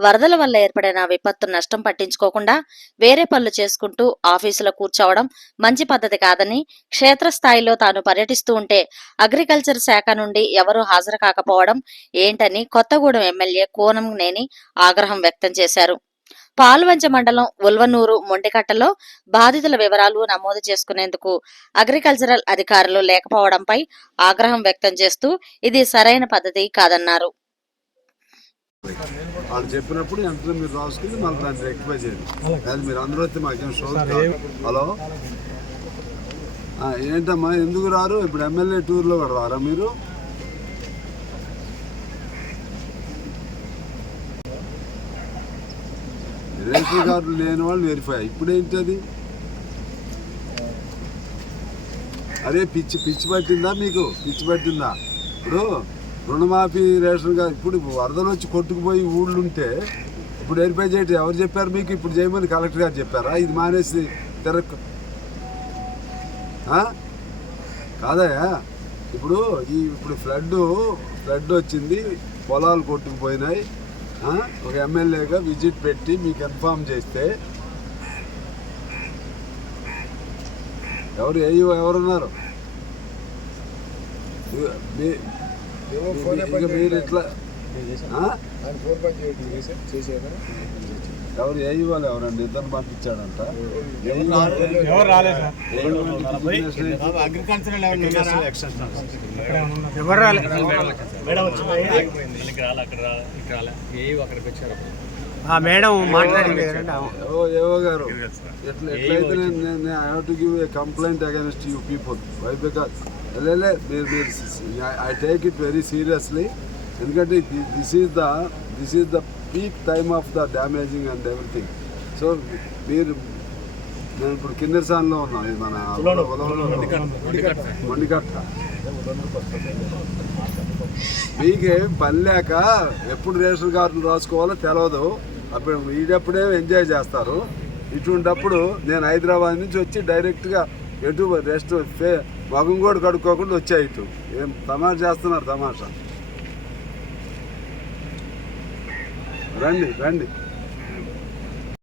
వరదల వల్ల ఏర్పడిన విపత్తు నష్టం పట్టించుకోకుండా వేరే పనులు చేసుకుంటూ ఆఫీసులో కూర్చోవడం మంచి పద్ధతి కాదని క్షేత్రస్థాయిలో తాను పర్యటిస్తూ ఉంటే అగ్రికల్చర్ శాఖ నుండి ఎవరూ హాజరు కాకపోవడం ఏంటని కొత్తగూడెం ఎమ్మెల్యే కోనం నేని ఆగ్రహం వ్యక్తం చేశారు. పాల్వంచ మండలం ఉల్వనూరు మొండికట్టలో బాధితుల వివరాలు నమోదు చేసుకునేందుకు అగ్రికల్చరల్ అధికారులు లేకపోవడంపై ఆగ్రహం వ్యక్తం చేస్తూ ఇది సరైన పద్ధతి కాదన్నారు. వాళ్ళు చెప్పినప్పుడు వెంటనే మీరు రాసుకుని మళ్ళీ దాన్ని రెక్టిఫై చేయండి. అది మీరు అందరూ వస్తే మాకేం షో హలో? ఏంటమ్మా ఎందుకు రారు? ఇప్పుడు ఎమ్మెల్యే టూర్లో కూడా రారా మీరు? రేషన్ కార్డు లేని వాళ్ళు వెరిఫై ఇప్పుడు ఏంటి అది అరే పిచ్చి పిచ్చి పట్టిందా మీకు? పిచ్చి పట్టిందా? ఇప్పుడు రుణమాఫీ రేషన్ కార్డు ఇప్పుడు వరదలు వచ్చి కొట్టుకుపోయి ఊళ్ళు ఉంటే ఇప్పుడు వెరిఫై చేయటం ఎవరు చెప్పారు మీకు? ఇప్పుడు చేయమని కలెక్టర్ గారు చెప్పారా? ఇది మానేసి తిరక్ కాదయా ఇప్పుడు ఈ ఇప్పుడు ఫ్లడ్ ఫ్లడ్ వచ్చింది పొలాలు కొట్టుకుపోయినాయి. ఒక ఎమ్మెల్యేగా విజిట్ పెట్టి మీకు ఇన్ఫామ్ చేస్తే ఎవరు ఏ ఎవరున్నారు? మీ- మీరు ఇట్లా ఆ? ఎవరు ఏ ఇవ్వాలి ఎవరండి? ఇద్దరు పంపించాడంట. ఎవరు రాలేదు. సార్? ఎవరు? రాలేదు. ఆ మేడం మాట్లాడింది. ఓ ఏవో గారు ఎట్లా ఎట్లయితే నేను I have to give a complaint against you people why because లేలే మీరు మీరు I take it very seriously ఎందుకంటే this is the this is the peak time of the damaging and everything so మీరు నేను ఇప్పుడు కిన్నెరసాన్లో ఉన్నాం. ఇది మన మండికట్ట మీకేం పని లేక ఎప్పుడు రేషన్ కార్డులు రాసుకోవాలో తెలియదు అప్పుడు వీడప్పుడే ఎంజాయ్ చేస్తారు. ఇటువంటప్పుడు నేను హైదరాబాద్ నుంచి వచ్చి డైరెక్ట్గా ఎటు రెస్ట్ ఫే మగం కూడా కడుక్కోకుండా వచ్చా ఇటు. ఏం తమాషా చేస్తున్నారు తమాషా? రండి రండి.